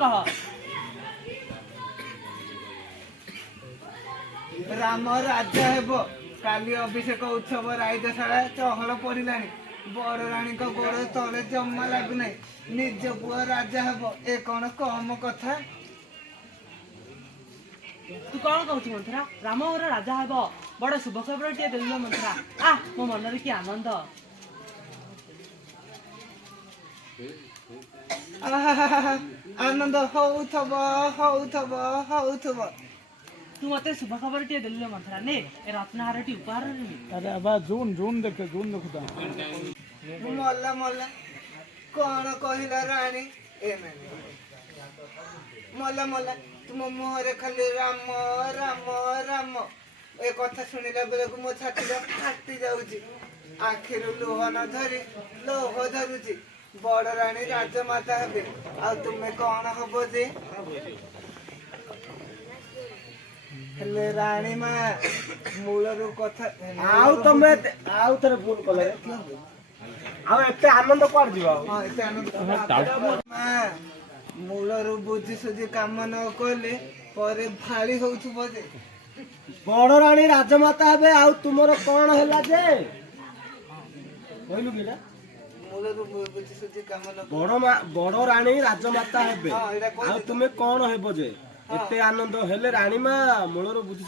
कह राम राजा हेब काली अभिषेक उत्सव राइजशाला चहल पड़िलानी बड़ राणी गोड़ तले जमा लगुना निज पुआ राजा हेब ए कौन कम कथा तू कौन कहू मंथरा राम घर राजा हेब बड़ शुभ खबर टे देल मंथरा आ मो मन कि आनंद आनंद होउथब होउथब होउथब तू मत शुभ खबर टे देल मंथरा ने ए रत्नहार टी उपहार ने अरे अब जून देखुता मल्ला मल्ला कौन कहला राणी ए मल्ला मल्ला तुम मुहरे खाली राम राम राम ए कथा शुणिला बेले मो छाती फाटी जाऊची आखिरु लोह न धरी लोह धरुची बड़ राणी राजमाता हेबे आ तुमे कौन हबो जे हेले राणी मा मूलरू कथा आउ तमे आउ तरे फोन कले आउ एते आनंद कोड दिबा हां एते आनंद मा मूलरू बुद्धि सुधी काम न कले परे भाली होउछु बजे बड़ रानी राजमाता हेबे आउ तुमरो कोन हैला जे कहलु किला मूलरू बुद्धि सुधी काम न बड़ रानी राजमाता हेबे हां एटा आउ तुमे कोन हेबो जे एते आनंद हेले रानी मा मूलरो बुद्धि